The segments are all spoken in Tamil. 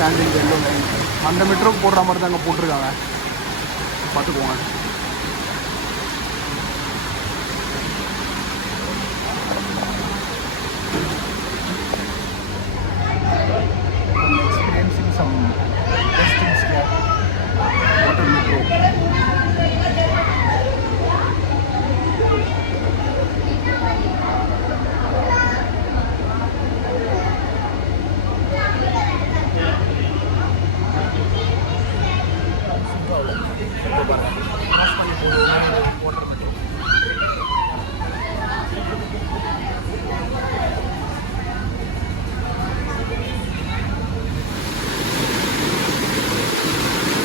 ஸ்டாண்டிங் எல்லோ லைன் அந்த மெட்ரோக்கு போடுற மாதிரி தாங்க போட்டிருக்காங்க, பார்த்துக்கோங்க. Experiencing some distance here. Water metro.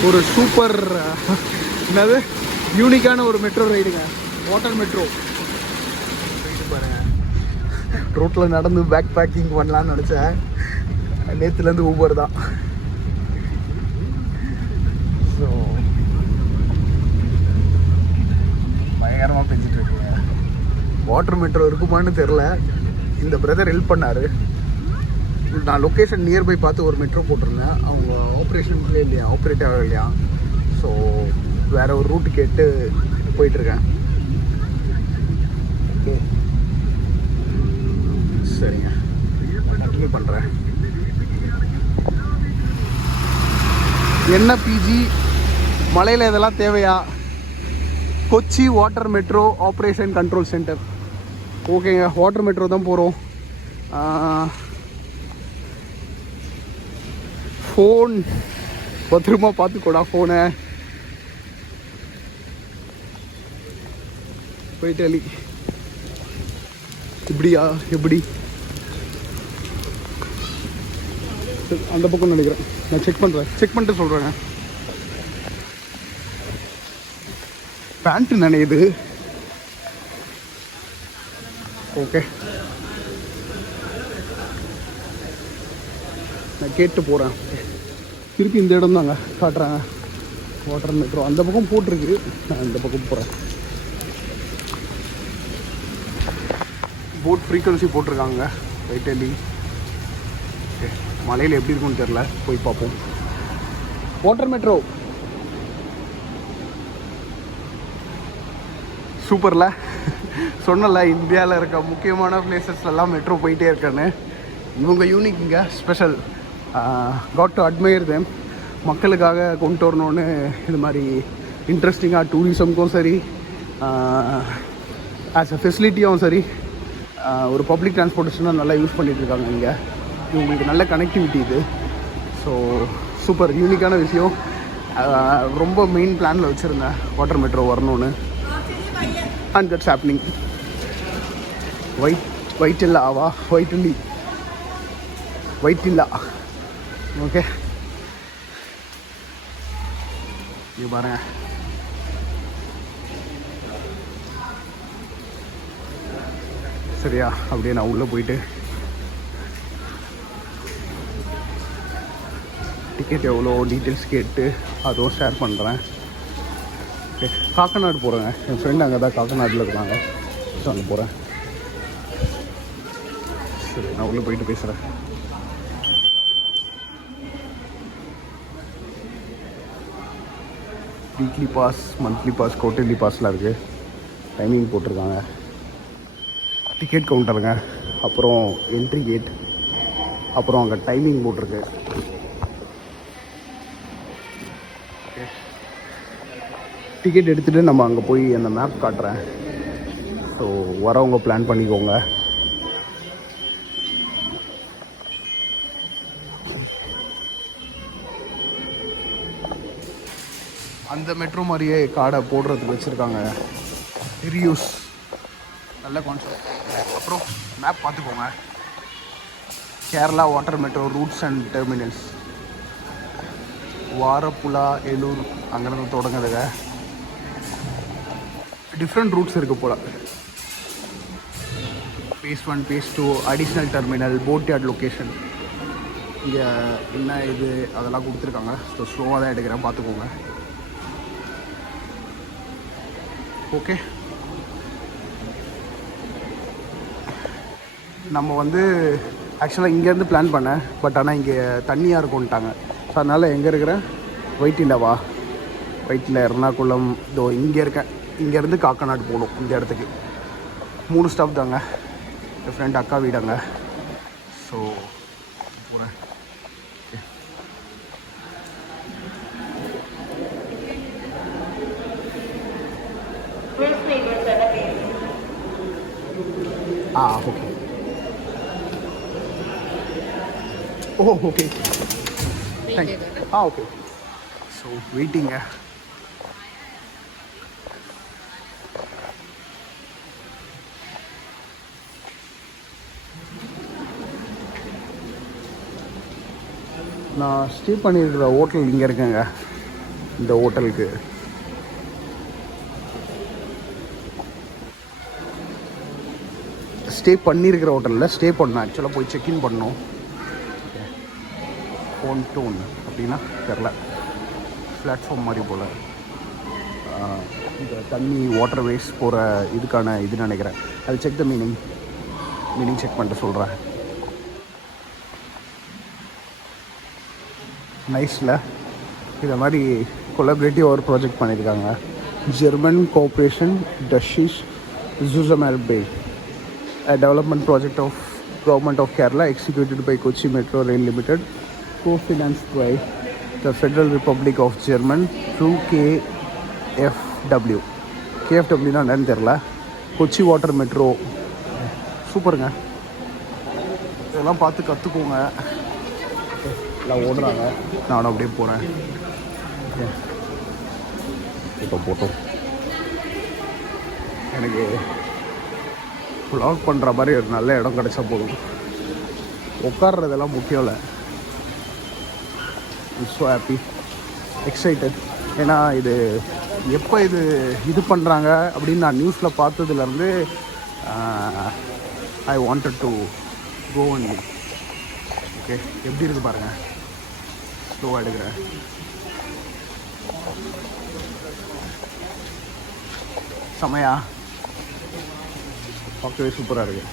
ஒரு சூப்பர் என்னது யூனிக்கான ஒரு மெட்ரோ ரைடுங்க, வாட்டர் மெட்ரோ பாருங்க. ரோட்டில் நடந்து பேக் பேக்கிங் பண்ணலான்னு நினச்சேன், நேற்றுலேருந்து ஊபர் தான். ஸோ பயங்கரமாக பெஞ்சிட்டு இருக்குங்க. வாட்டர் மெட்ரோ இருக்குமான்னு தெரில, இந்த பிரதர் ஹெல்ப் பண்ணார். நான் லொக்கேஷன் நியர்பை பார்த்து ஒரு மெட்ரோ போட்டிருந்தேன், அவங்க ஆப்ரேஷன்லேயே இல்லையா, ஆப்ரேட் ஆக இல்லையா. ஸோ வேறு ஒரு ரூட்டு கேட்டு போயிட்டுருக்கேன். ஓகே சரிங்க, கண்டினியூ பண்ணுறேன். என்ன பிஜி மலையில் இதெல்லாம் தேவையா? Kochi water metro operation control centre. ஓகேங்க, வாட்டர் மெட்ரோ தான் போகிறோம். ஃபோன் பத்திரமா பார்த்துக்கோடா ஃபோனை. போயிட்டு இப்படியா எப்படி அந்த பக்கம் நினைக்கிறேன், நான் செக் பண்ணிட்டு சொல்கிறேங்க. பேண்ட்டு நினையுது. ஓகே நான் கேட்டு போகிறேன். திருப்பி இந்த இடம் தாங்க காட்டுறாங்க, வாட்டர் மெட்ரோ. அந்த பக்கம் போட்டிருக்கு, நான் இந்த பக்கம் போகிறேன். போட் ஃப்ரீக்வன்சி போட்டிருக்காங்க வைட்டலி. ஓகே, மலையில் எப்படி இருக்குன்னு தெரில, போய் பார்ப்போம். வாட்டர் மெட்ரோ சூப்பரில் சொன்னல, இந்தியாவில் இருக்க முக்கியமான பிளேசஸ்லாம் மெட்ரோ போயிட்டே இருக்கேன்னு. இவங்க யூனிக்குங்க, special. Got to admire them. மக்களுக்காக கொண்டு வரணுன்னு இது மாதிரி இன்ட்ரெஸ்டிங்காக டூரிசம்க்கும் சரி, ஆஸ் அ ஃபெசிலிட்டியும் சரி, ஒரு பப்ளிக் டிரான்ஸ்போர்ட்டேஷனாக நல்லா யூஸ் பண்ணிகிட்ருக்காங்க இங்கே. இவங்களுக்கு நல்ல கனெக்டிவிட்டி இது. ஸோ சூப்பர் யூனிக்கான விஷயம். ரொம்ப மெயின் பிளானில் வச்சுருந்தேன் வாட்டர் மெட்ரோ வரணும்னு. And that's happening. Vyttila okay, இது பாருங்க. சரியா, அப்படியே நான் உள்ளே போயிட்டு டிக்கெட் எவ்வளோ டீட்டெயில்ஸ் கேட்டு அதுவும் ஷேர் பண்ணுறேன். ஓகே, காக்கநாடு போகிறேங்க. என் ஃப்ரெண்ட் அங்கே தான் காக்கநாட்டில் இருக்காங்க. ஸோ அங்கே போகிறேன். சரி, நான் உள்ளே போயிட்டு பேசுகிறேன். Weekly pass, monthly pass, quarterly பாஸ்லாம் இருக்குது. டைமிங் போட்டிருக்காங்க. டிக்கெட் கவுண்டருங்க, அப்புறம் என்ட்ரி கேட், அப்புறம் அங்கே டைமிங் போட்டிருக்கு. டிக்கெட் எடுத்துகிட்டு நம்ம அங்கே போய் அந்த மேப் காட்டுறேன். ஸோ வரவங்க பிளான் பண்ணிக்கோங்க. அந்த மெட்ரோ மாதிரியே கார்டை போடுறதுக்கு வச்சுருக்காங்க. ரியூஸ் நல்ல கான்செப்ட். அப்புறம் மேப் பார்த்துக்கோங்க. Kerala water metro routes and terminals. Varapuzha, Eloor அங்கேருந்து தொடங்குதுங்க. டிஃப்ரெண்ட் ரூட்ஸ் இருக்குது போல். phase 1, phase 2, additional terminal, boat yard location. இங்கே என்ன இது அதெல்லாம் கொடுத்துருக்காங்க. ஸோ ஸ்லோவாக தான் எடுக்கிறேன், பார்த்துக்கோங்க. ஓகே, நம்ம வந்து ஆக்சுவலாக இங்கேருந்து பிளான் பண்ணேன், பட் ஆனால் இங்கே தண்ணியாக இருக்கும்ட்டாங்க. ஸோ அதனால் எங்கே இருக்கிறேன், வைட்டிலவா, வைட்டில் எர்ணாகுளம், இதோ இங்கே இருக்கேன். இங்கேருந்து காக்கநாடு போகணும். இந்த இடத்துக்கு 3 ஸ்டாப் தாங்க. என் ஃப்ரெண்ட் அக்கா வீடாங்க. ஸோ போகிறேன். Okay. Okay, thank you. Okay. So வெயிட்டிங்க. நான் ஸ்டே பண்ணியிருக்கிற ஹோட்டல் இங்கே இருக்கேங்க. இந்த ஹோட்டலுக்கு ஸ்டே பண்ணியிருக்கிற ஹோட்டலில் ஸ்டே பண்ணேன். ஆக்சுவலாக போய் செக்இன் பண்ணோம். டோன் அப்படின்னா தெரில, பிளாட்ஃபார்ம் மாதிரி போல். இந்த தண்ணி வாட்டர் வேஸ் போகிற இதுக்கான இதுன்னு நினைக்கிறேன். அது செக் த மீனிங் செக் பண்ணிட்டு சொல்கிறேன். நைஸில் இதை மாதிரி கொலாபரேட்டிவ் ஒரு ப்ராஜெக்ட் பண்ணியிருக்காங்க. ஜெர்மன் கோஆப்ரேஷன் டஷிஷ் ஜூசமல் பே, a development project of Government of Kerala executed by Kochi Metro Rail Limited, co-financed by the Federal Republic of German through KFW. KFW நான் என்னன்னு தெரில. Kochi water metro. சூப்பருங்க. இதெல்லாம் பார்த்து கற்றுக்கோங்க. எல்லாம் ஓடுறாங்க, நானும் அப்படியே போகிறேன். இப்போ போட்டோம். எனக்கு வ்ளாக் பண்ணுற மாதிரி ஒரு நல்ல இடம் கிடச்சா போதும். உட்கார்றதெல்லாம் முக்கியம் இல்லை. So happy, excited. ஏன்னா இது எப்போ இது பண்ணுறாங்க அப்படின்னு நான் நியூஸில் பார்த்ததுலேருந்து I wanted to go only. Okay, எப்படி இருக்குது பாருங்கள். ஸ்லோவாக எடுக்கிறேன். செமையா, பார்க்கவே சூப்பராக இருக்குது.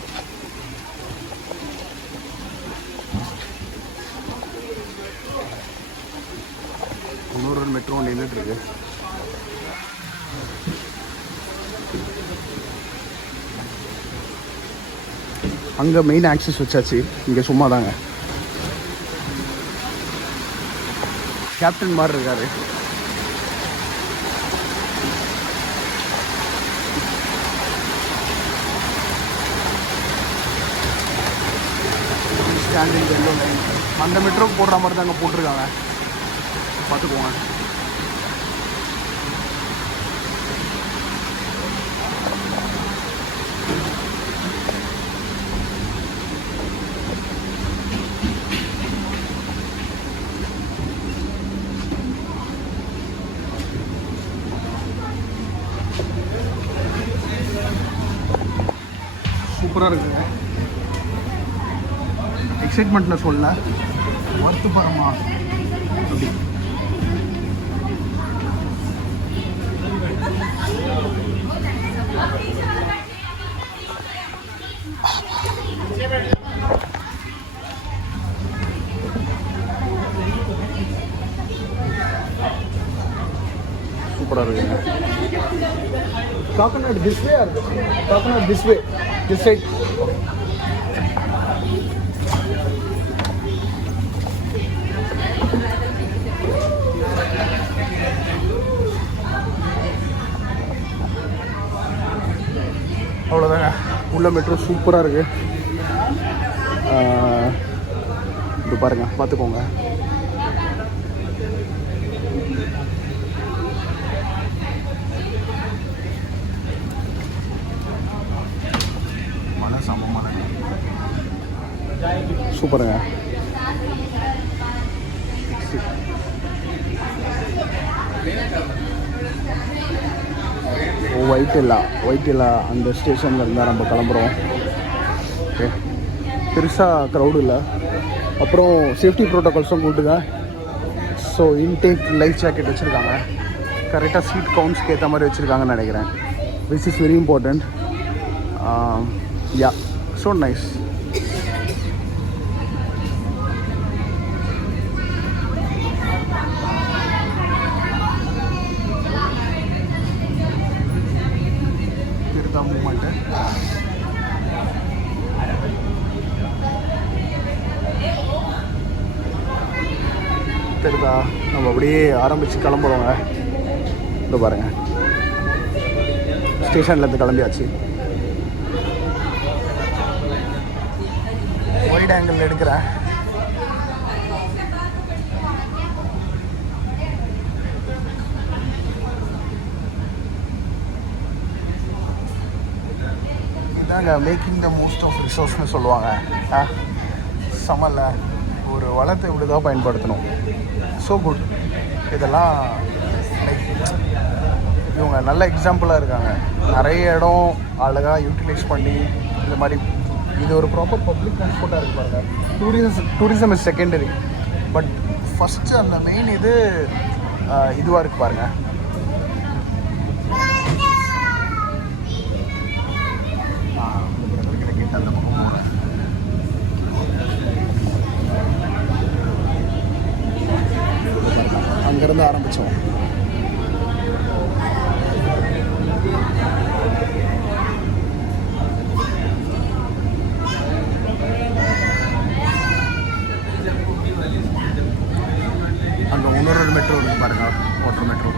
இன்னொரு மெட்ரோ நின்றுட்டுருக்கு. அங்கே மெயின் ஆக்சஸ் வச்சாச்சு, இங்கே சும்மா தாங்க. கேப்டன் மாதிரி இருக்காரு. ஸ்டாண்டிங் எல்லோ லைன் அந்த மெட்ரோக்கு போடுற மாதிரி தாங்க போட்டிருக்காங்க. பார்த்துக்கோங்க. சூப்பராக இருக்குங்க. எக்ஸைட்மெண்ட்டில் சொல்ல ஒர்த்து படமா அப்படி. சூப்பராக இருக்குங்க. Kakkanad this way or Kakkanad this way this side. அவ்வளோதாங்க. உள்ள மெட்ரோ சூப்பராக இருக்குது. இது பாருங்கள், பார்த்துக்கோங்க. மழை சமமான சூப்பருங்க. ஒயிட்டில்லா அந்த ஸ்டேஷனில் இருந்தால் நம்ம கிளம்புறோம். ஓகே, பெருசாக க்ரௌடு இல்லை. அப்புறம் சேஃப்டி ப்ரோட்டோகால்ஸும் கூட்டுங்க. ஸோ இன்டேக் லைஃப் ஜாக்கெட் வச்சுருக்காங்க. கரெக்டாக சீட் கவுண்ட்ஸ்க்கு ஏற்ற மாதிரி வச்சுருக்காங்கன்னு நினைக்கிறேன். Which is very important. Yeah, so nice. தெரியுதா? நம்ம அப்படியே ஆரம்பித்து கிளம்புறோங்க. இதோ பாருங்கள், ஸ்டேஷன்லேருந்து கிளம்பியாச்சு. ஒயிட் ஆங்கிள் எடுக்கிறேன். இதாங்க மேக்கிங் த மோஸ்ட் ஆஃப் ரிசோர்ஸ்னு சொல்லுவாங்க. சம்மரில் ஒரு வளத்தை இப்படி தான் பயன்படுத்தணும். So good. இதெல்லாம் லைக் இவங்க நல்ல எக்ஸாம்பிளாக இருக்காங்க. நிறைய இடம் அழகாக யூட்டிலைஸ் பண்ணி இந்த மாதிரி இது ஒரு ப்ராப்பர் பப்ளிக் ட்ரான்ஸ்போர்ட்டாக இருக்கு பாருங்க. Tourism is secondary, but first அந்த மெயின் இதுவாக இருக்குது பாருங்கள். அங்கேருந்து ஆரம்பித்தோம். அங்கே இன்னொரு மெட்ரோ இருக்குது பாருங்க, வாட்டர் மெட்ரோ.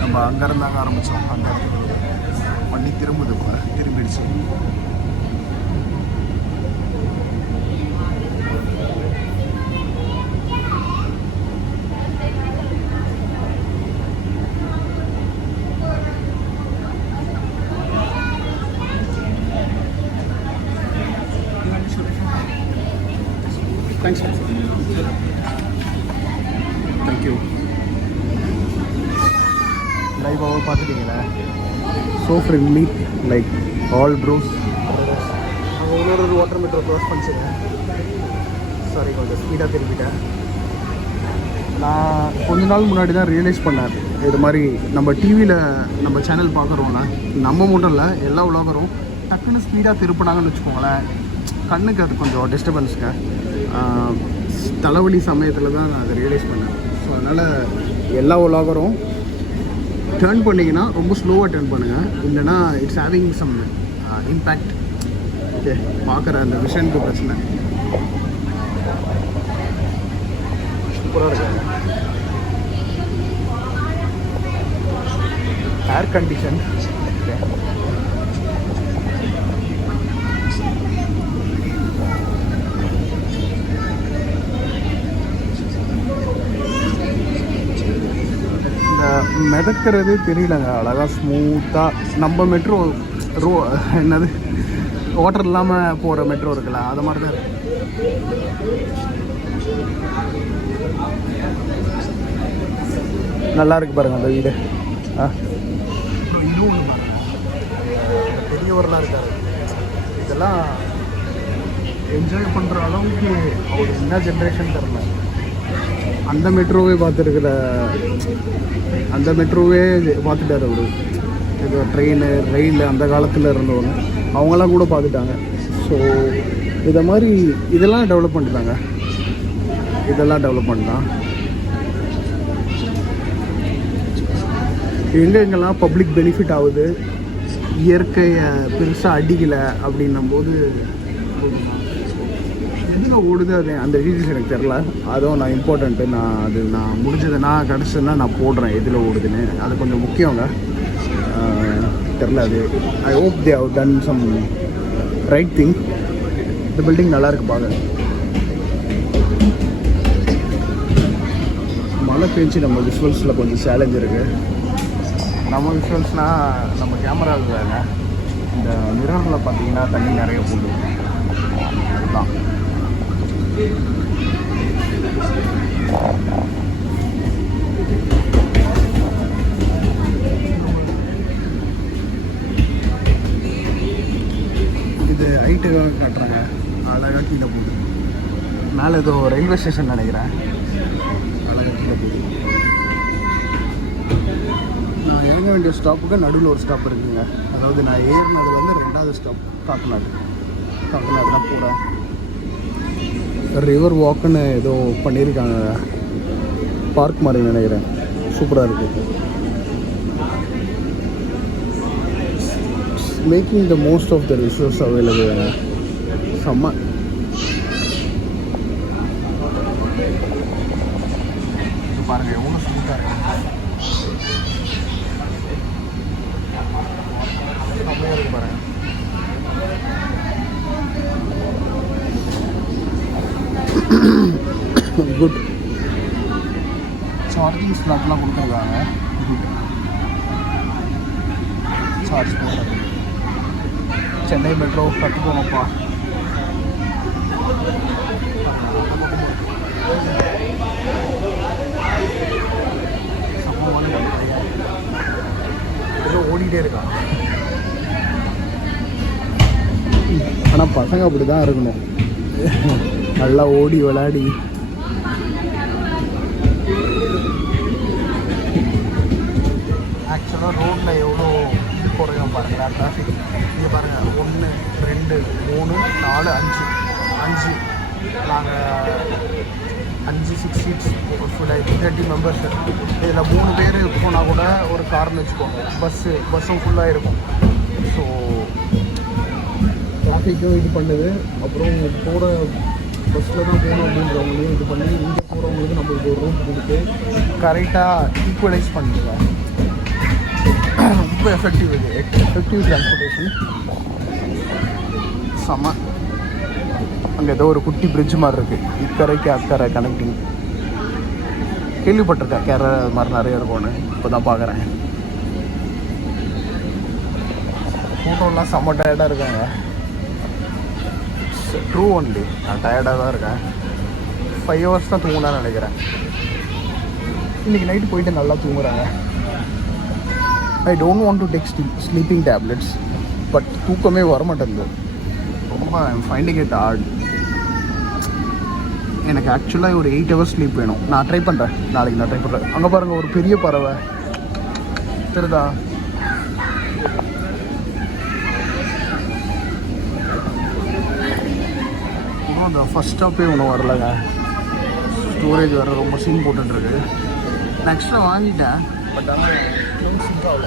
நம்ம அங்கேருந்தாங்க ஆரம்பித்தோம். அங்கே வண்டி திரும்பிடுச்சு. தேங்க்ஸ். தேங்க்யூ. லைவாக பார்த்துட்டீங்களா? So friendly, like all bros. அங்கே இன்னொரு வாட்டர் மெட்ரோ க்ளோஸ் பண்ணிச்சுங்க. சாரி, கொஞ்சம் ஸ்பீடாக திரும்பிட்டேன். நான் கொஞ்ச நாள் முன்னாடி தான் ரியலைஸ் பண்ணேன், இது மாதிரி நம்ம டிவியில் நம்ம சேனல் பார்க்குறோம்ல, நம்ம மட்டும் இல்லை எல்லா உலகரும் டக்குன்னு ஸ்பீடாக திருப்பினாங்கன்னு வச்சுக்கோங்களேன், கண்ணுக்கு அது கொஞ்சம் டிஸ்டர்பன்ஸுங்க. தலைவலி சமயத்தில் தான் நான் அதை ரியலைஸ் பண்ணேன். ஸோ அதனால் எல்லா உலகரும் டேர்ன் பண்ணிங்கன்னா ரொம்ப ஸ்லோவாக டேர்ன் பண்ணுங்கள், இல்லைனா it's having some impact. Okay, பார்க்குற அந்த விஷனுக்கு பிரச்சனை. சூப்பராக இருக்காங்க. Air condition. ஓகே, மிதக்கிறதே தெரியலங்க, அழகாக ஸ்மூத்தாக. நம்ம மெட்ரோ என்னது வாட்டர் இல்லாமல் போகிற மெட்ரோ இருக்குல்ல, அது மாதிரி தான் இருக்கு. நல்லா இருக்கு பாருங்கள் அந்த வீடு. இன்னும் பெரியவரெலாம் இருக்காரு. இதெல்லாம் என்ஜாய் பண்ணுற அளவுக்கு அவர் என்ன ஜென்ரேஷன் தெரில. அந்த மெட்ரோவே பார்த்துட்டார் அவர். ஏதோ ட்ரெயின் ரயில் அந்த காலத்தில் இருந்தவங்க அவங்களாம் கூட பார்த்துட்டாங்க. ஸோ இதை மாதிரி இதெல்லாம் டெவலப்மெண்ட் தாங்க, இதெல்லாம் டெவலப்மெண்ட் தான். எங்கெங்கெல்லாம் பப்ளிக் பெனிஃபிட் ஆகுது, இயற்கையை பெருசாக அடிக்கலை அப்படின்னும்போது எதில் ஓடுது அது அந்த டீட்டெயில்ஸ் எனக்கு தெரில. அதுவும் நான் இம்பார்ட்டண்ட்டு. நான் முடிஞ்சதை நான் கிடச்சதுன்னா நான் போடுறேன் எதில் ஓடுதுன்னு. அது கொஞ்சம் முக்கியங்க. தெரில அது. I hope they have done some right thing. இந்த பில்டிங் நல்லாயிருக்கு பார்க்க. மழை பெஞ்சு நம்ம விஷுவல்ஸில் கொஞ்சம் சேலஞ்ச் இருக்குது. நம்ம விஷுவல்ஸ்னால் நம்ம கேமராவில் இல்லைங்க, இந்த மிரரில் பார்த்தீங்கன்னா தண்ணி நிறைய போடுது. அதுதான் இது ஹைட்டுக்காக காட்டுறாங்க, அழகாக கீழே போகுது. மேலே ஏதோ ரயில்வே ஸ்டேஷன் நினைக்கிறேன், அழகாக கீழே போகுது. நான் இறங்க வேண்டிய ஸ்டாப்புக்கு நடுவில் ஒரு ஸ்டாப் இருக்குதுங்க. அதாவது நான் ஏறினது வந்து 2வது ஸ்டாப் காக்கநாடு தான் போகிறேன். ரிவர் வாக்குன்னு ஏதோ பண்ணியிருக்காங்க, பார்க் மாதிரி நினைக்கிறேன். சூப்பராக இருக்குது. Making the most of the resource available. செம்ம பாருங்கள் எவ்வளோ ஸ்மூத்தாக இருக்கு. செம்மையாக இருக்கு பாருங்கள். குட். சார்ஜிங் ஸ்லாட்லாம் கொடுத்துருக்காங்க. சார்ஜ் போடுறது சென்னை மெட்ரோ கட்டு போனப்பா. ஏதோ ஓடிட்டே இருக்கான். ஆனால் பசங்க அப்படி தான் இருக்கணும், நல்லா ஓடி விளையாடி. ஆக்சுவலாக ரோட்டில் எவ்வளோ குறையும் பாருங்களேன் டிராஃபிக். இங்கே பாருங்கள் 1 2 3 4 5 நாங்கள் 5 6 சீட்ஸ் ஃபுல்லாக 30 மெம்பர்ஸ். இதில் 3 பேர் போனால் கூட ஒரு கார்னு வச்சுக்கோங்க. பஸ்ஸும் ஃபுல்லாக இருக்கும். ஸோ டிராஃபிக்கும் இது பண்ணுது. அப்புறம் போகிற பஸ்ஸில் தான் போகணும் அப்படின்றவங்களையும் இது பண்ணி இங்கே போகிறவங்களுக்கு நம்மளுக்கு ஒரு ரூட் கொடுத்து கரெக்டாக ஈக்குவலைஸ் பண்ணிடுங்க. ரொம்ப எஃபெக்டிவ் இது, எஃபெக்டிவ் டிரான்ஸ்போர்ட்டேஷன். செம்ம. அங்கே ஏதோ ஒரு குட்டி பிரிட்ஜ் மாதிரி இருக்குது, இக்கரைக்கு அக்கறை கனெக்டிங். கேள்விப்பட்டிருக்கேன் கேரளா அது மாதிரி நிறைய இருக்கும்னு, இப்போ தான் பார்க்குறேன். ஃபோட்டோலாம் செம்ம டயர்டாக இருக்காங்க. ட்ரூ ஒன்லி, நான் டயர்டாக தான் இருக்கேன். 5 ஹவர்ஸ் தான் தூங்கலான்னு நினைக்கிறேன். இன்றைக்கி நைட்டு போயிட்டு நல்லா தூங்குறாங்க. I don't want to take sleeping tablets, but தூக்கமே வர மாட்டேங்குது. ரொம்ப ஐம் ஃபைண்டிங் இட் ஹார்ட். எனக்கு ஆக்சுவலாக ஒரு 8 ஹவர்ஸ் ஸ்லீப் வேணும். நான் ட்ரை பண்ணுறேன், நாளைக்கு நான் ட்ரை பண்ணுறேன். அங்கே பாருங்கள் ஒரு பெரிய பறவை தெரியுதா? அந்த ஃபஸ்ட் ஸ்டாப்பே ஒன்றும் வரலங்க. ஸ்டோரேஜ் வர ரொம்ப சீன் போட்டுருக்கு. நான் எக்ஸ்ட்ரா வாங்கிட்டேன், பட் ஆனால் சிங்க் ஆகல.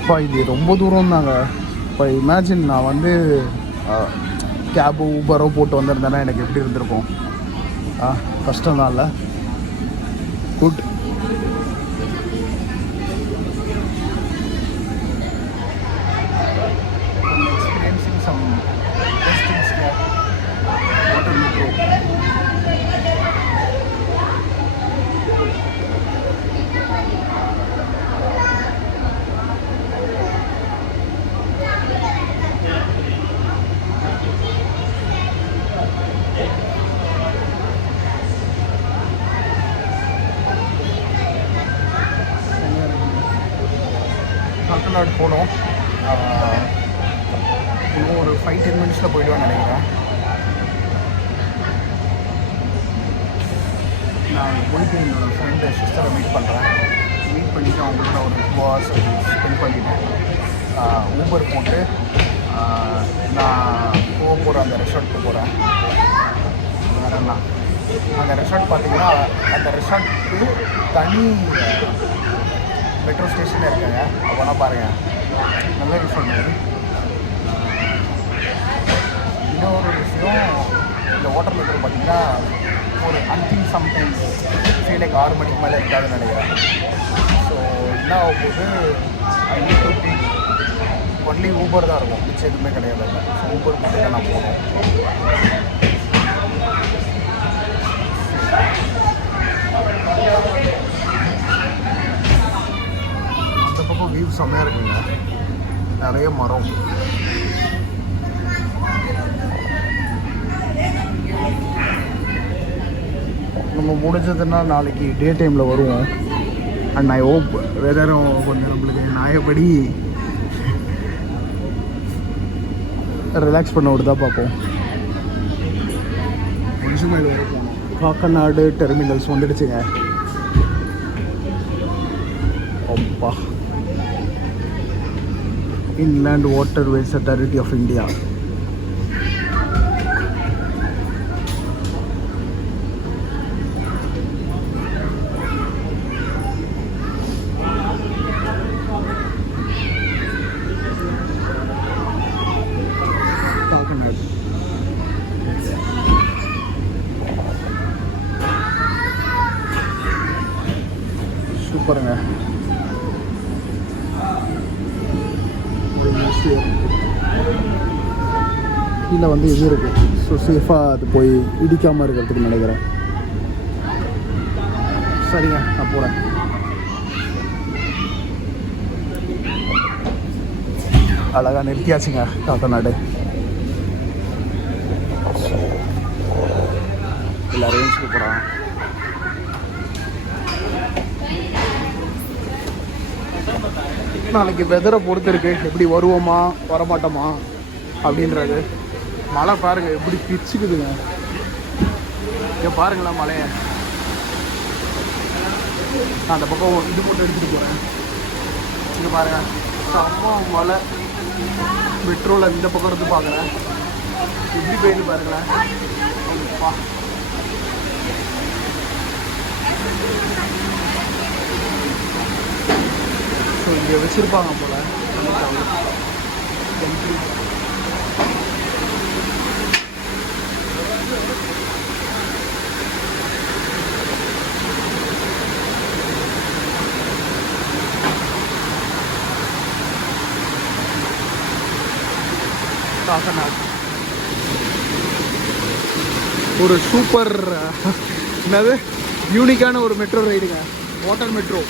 இப்போ இது ரொம்ப தூரம் தாங்க. இப்போ இமேஜின் நான் வந்து கேபோ ஊபரோ போட்டு வந்திருந்தேன்னா எனக்கு எப்படி இருந்திருக்கும்? கஷ்டம்தான் இல்லை? Good. Experiencing some best things here. Water metro. Kakkanad போனோம். இன்னும் ஒரு 5-10 மினிட்ஸில் போய்டுவான்னு நினைக்கிறேன். நான் போயிட்டு என்னோடய ஃப்ரெண்டு சிஸ்டரை மீட் பண்ணிவிட்டு அவங்கள்ட்ட ஒரு 2 ஹவர்ஸ் ஸ்பெண்ட் பண்ணிவிட்டேன். ஊபர் போட்டு நான் போகிற அந்த ரெசார்ட்டுக்கு போகிறேன். வேறு என்ன, அந்த ரெசார்ட் பார்த்திங்கன்னா அந்த ரெசார்ட்டுக்கு தனி மெட்ரோ ஸ்டேஷனே இருக்காங்க. அப்போனா பாருங்கள், நல்ல ரெசார்ட். இன்னொரு விஷயம், இந்த வாட்டர் மெட்ரோ பார்த்திங்கன்னா ஒரு அன்டில் சம்டைம்ஸ் லைக் 6 மணிக்கு மேலே இருக்காதுன்னு நினைக்கிறேன். ஸோ என்ன ஆகும்போது ஒன்லி ஊபர் தான் இருக்கும், மிச்சம் எதுவுமே கிடையாது. ஸோ ஊபர் போட்டு நான் போகணும். அந்த பக்கம் வியூ செம்மையாக இருக்குங்க, நிறைய மரம். நம்ம முடிஞ்சதுன்னா நாளைக்கு டே டைமில் வருவோம். அண்ட் ஐ ஹோப் வெதரும் கொஞ்சம் நம்மளுக்கு நியாயப்படி ரிலாக்ஸ் பண்ண விட்டு தான் பார்ப்போம். நிமிஷமேல் வரைக்கும் காக்கநாடு டெர்மினல்ஸ் வந்துடுச்சுங்க. அப்பா, inland waterways authority of India. Atmosphere. கீழே வந்து இது இருக்குது. ஸோ சேஃபாக அது போய் இடிக்காமல் இருக்கிறதுக்கு நினைக்கிறேன். சரிங்க, நான் போகிறேன். அழகாக நிறுத்தியாச்சுங்க காக்கநாடு. எல்லாம் ரேஞ்சுக்கு போகிறான். நாளைக்கு வெதரை பொறுத்து இருக்கு, எப்படி வருவோமா வரமாட்டோமா அப்படின்றது. மழை பாருங்க எப்படி பிச்சுக்குதுங்க. இங்கே பாருங்களேன் மழையை. நான் அந்த பக்கம் இது மட்டும் எடுத்துகிட்டு போகிறேன். இங்கே பாருங்க செம்ம மழை. மெட்ரோவில் இந்த பக்கம் இருந்து பார்க்குறேன் எப்படி போயிட்டு பாருங்களேன். ஸோ இங்கே வச்சுருப்பாங்க போல். காக்கநாடு ஒரு சூப்பர் என்னது யூனிக்கான ஒரு மெட்ரோ ரைடுங்க. Water metro.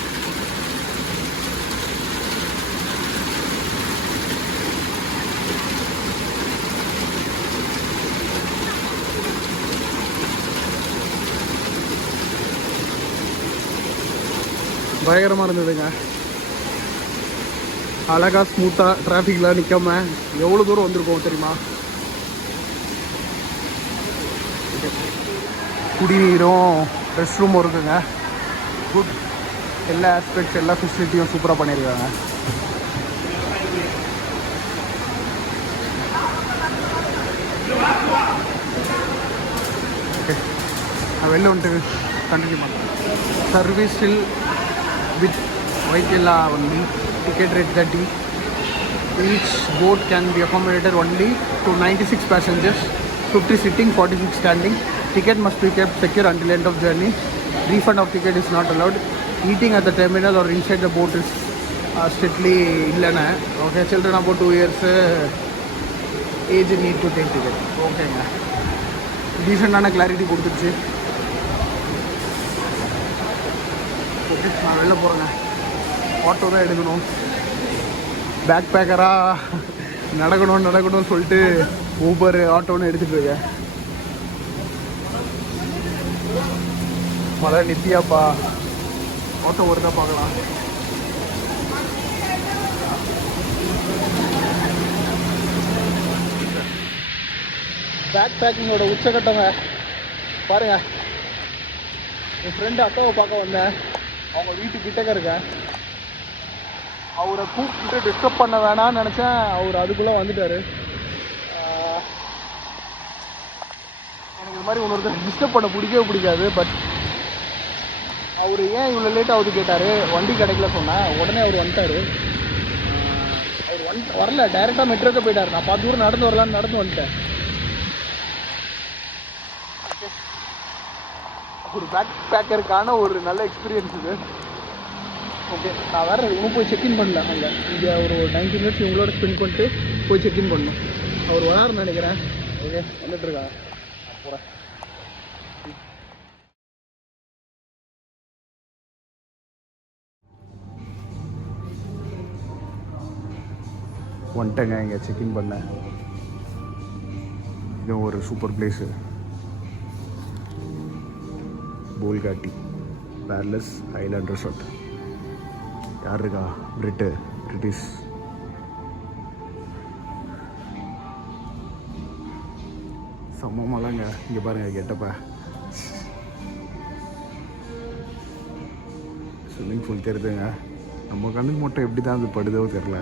பயங்கரமாக இருந்ததுங்க. அழகாக ஸ்மூத்தாக டிராஃபிக்கில் நிற்காம எவ்வளோ தூரம் வந்திருக்கோம் தெரியுமா. குடிநீரும் ரெஸ்ட் ரூமும் இருக்குங்க. குட். எல்லா ஆஸ்பெக்ட்ஸ் எல்லா ஃபெசிலிட்டியும் சூப்பராக பண்ணியிருக்காங்க. ஓகே, நான் வெளில வந்துட்டு கண்டினியூ பண்ணுறேன். Service still with Vaitila only. Ticket rate 30. Each boat can be accommodated only to 96 passengers. 50 sitting, 46 standing. Ticket must be kept secure until end of journey. Refund of ticket is not allowed. Eating at the terminal or inside the boat is strictly illana. Okay, children about 2 years age need to take ticket. Okay, decent ana clarity கொடுத்துச்சு. ஓகே, நான் வெளில போகிறேங்க. ஆட்டோ தான் எடுக்கணும். பேக் பேக்கராக நடக்கணும்னு சொல்லிட்டு ஊபர் ஆட்டோன்னு எடுத்துகிட்டு இருக்கேன். மழை நித்தியாப்பா. ஆட்டோ வருதா பார்க்கலாம். பேக் பேக்கிங்கோட உச்சகட்டங்க பாருங்க. என் ஃப்ரெண்டு அக்காவை பார்க்க வந்தேன். அவங்க வீட்டுக்கிட்டக்க இருக்கேன். அவரை கூப்பிட்டு டிஸ்டர்ப் பண்ண வேணான்னு நினச்சேன். அவர் அதுக்குள்ளே வந்துட்டார். எனக்கு இது மாதிரி ஒன்று டிஸ்டர்ப் பண்ண பிடிக்கவே பிடிக்காது. பட் அவர் ஏன் இவ்வளோ லேட் ஆகுது கேட்டார். வண்டி கிடைக்கல சொன்னேன். உடனே அவர் வந்துட்டார். அவர் வரல, டைரெக்டாக மெட்ரோக்கு போயிட்டார். நான் 10 தூரம் நடந்து வரலான்னு நடந்து வந்துட்டேன். ஒரு பேக் பேக்கருக்கான ஒரு நல்ல எக்ஸ்பீரியன்ஸ் இது. ஓகே, நான் வேறு இன்னும் போய் செக்இன் பண்ணல. அங்கே இங்கே ஒரு 90 மினிட்ஸ் இவங்களோட ஸ்பெண்ட் பண்ணிட்டு போய் செக்இன் பண்ணணும். அவர் வராருன்னு நினைக்கிறேன். ஓகே, வந்துட்டுருக்காங்க. போகிறேன். வந்துட்டேங்க இங்கே செக்இன் பண்ணேன். இது ஒரு super place. Bolgatty palace island resort. யார் இருக்கா? பிரிட்டிஷ். செம்ம மழைங்க. இங்கே பாருங்கள் கெட்டப்பா. ஸ்விம்மிங் பூல் தெரியுதுங்க. நம்ம கண்ணுக்கு மட்டும் எப்படி தான் அது படுதோ தெரில.